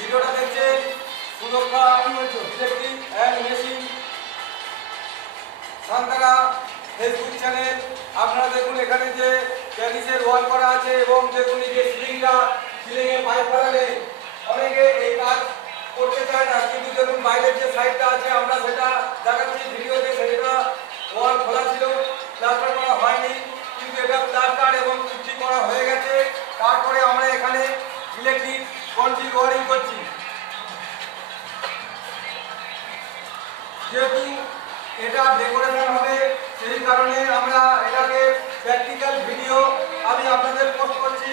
ভিডিওটা দেখছেন Suraksha electric and machine সান্তারা ফেসবুক চ্যানেল। আপনারা দেখুন এখানে যে প্যারিসের ওয়াল করা আছে এবং দেখুন এই যে সিলিংয়ে পাইপ বাড়ালে অনেকে এই কাজ করতে চায় না, কিন্তু দেখুন বাইরের যে সাইডটা আছে আমরা সেটা দেখাচ্ছি ভিডিওতে, সেটা ওয়াল খোলা ছিল, প্লাস্টার করা হয়নি, কিন্তু এটা প্লাস্টার এবং পুটি করা হয়ে গেছে। তারপরে আমরা এখানে ইলেকট্রিক কন্ট্রোল ওয়ারিং করছি। যেহেতু এটা ডেকোরেশন হবে সেই কারণে আমরা এটাকে প্র্যাকটিক্যাল ভিডিও আমি আপনাদের পোস্ট করছি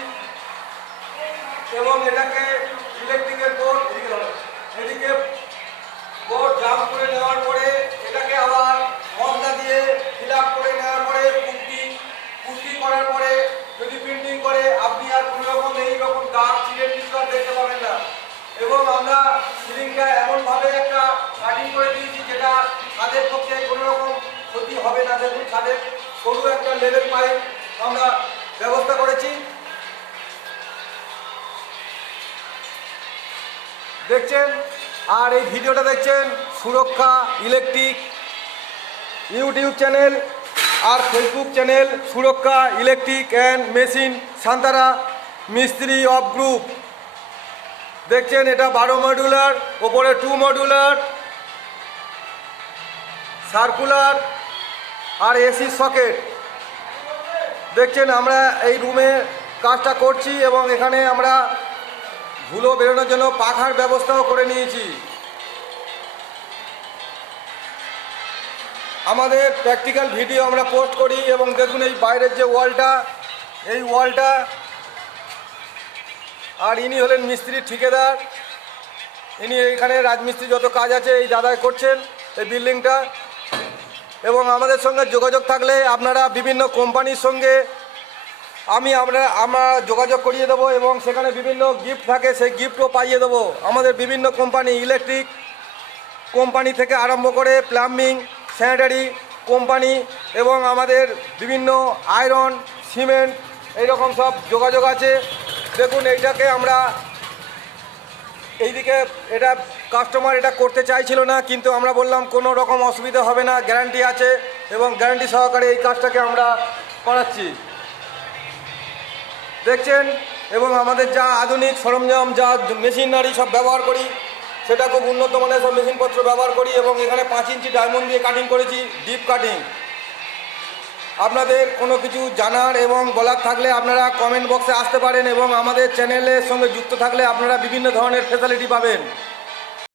এবং এটাকে ইলেকট্রিকের বোর্ড এদিকে বোর্ড জাম্প করে নেওয়ার পরে এটাকে আবার মশলা দিয়ে ফিল আপ করে নেওয়ার পরে পুষ্টি করার পরে যদি প্রিন্টিং করে আপনি আর কোনো রকম এইরকম দাগ সিলেট দেখতে পাবেন না। এবং আমরা সিলিংটা এমনভাবে একটা কাটিং করে দিয়েছি যেটা ছাদের পক্ষে কোনো রকম ক্ষতি হবে না। দেখুন ছাদের সরু একটা লেভেল পাইপ আমরা ব্যবস্থা করেছি, দেখছেন। আর এই ভিডিওটা দেখছেন সুরক্ষা ইলেকট্রিক ইউটিউব চ্যানেল আর ফেসবুক চ্যানেল সুরক্ষা ইলেকট্রিক অ্যান্ড মেশিন সান্তারা মিস্ত্রি অফ গ্রুপ। দেখছেন এটা 12 মডুলার, ওপরে 2 মডুলার সার্কুলার আর এসি সকেট। দেখছেন আমরা এই রুমে কাজটা করছি এবং এখানে আমরা ধুলো বেরোনোর জন্য পাখার ব্যবস্থাও করে নিয়েছি। আমাদের প্র্যাকটিক্যাল ভিডিও আমরা পোস্ট করি এবং দেখুন এই বাইরের যে ওয়ালটা, এই ওয়ালটা, আর ইনি হলেন মিস্ত্রির ঠিকাদার। ইনি এখানে রাজমিস্ত্রি যত কাজ আছে এই দাদাই করছেন এই বিল্ডিংটা। এবং আমাদের সঙ্গে যোগাযোগ থাকলে আপনারা বিভিন্ন কোম্পানির সঙ্গে আমরা যোগাযোগ করিয়ে দেবো এবং সেখানে বিভিন্ন গিফট থাকে, সেই গিফটও পাইয়ে দেবো। আমাদের বিভিন্ন কোম্পানি ইলেকট্রিক কোম্পানি থেকে আরম্ভ করে প্লাম্বিং, স্যানিটারি কোম্পানি এবং আমাদের বিভিন্ন আয়রন, সিমেন্ট এইরকম সব যোগাযোগ আছে। দেখুন এইটাকে আমরা এইদিকে এটা কাস্টমার এটা করতে চাইছিল না, কিন্তু আমরা বললাম কোনো রকম অসুবিধা হবে না, গ্যারান্টি আছে এবং গ্যারান্টি সহকারে এই কাজটাকে আমরা করাচ্ছি, দেখছেন। এবং আমাদের যা আধুনিক সরঞ্জাম, যা মেশিনারি সব ব্যবহার করি সেটা খুব উন্নত মানের সব মেশিনপত্র ব্যবহার করি এবং এখানে 5 ইঞ্চি ডায়মন্ড দিয়ে কাটিং করেছি, ডিপ কাটিং। আপনাদের কোনো কিছু জানার এবং বলার থাকলে আপনারা কমেন্ট বক্সে আসতে পারেন এবং আমাদের চ্যানেলের সঙ্গে যুক্ত থাকলে আপনারা বিভিন্ন ধরনের ফ্যাসিলিটি পাবেন।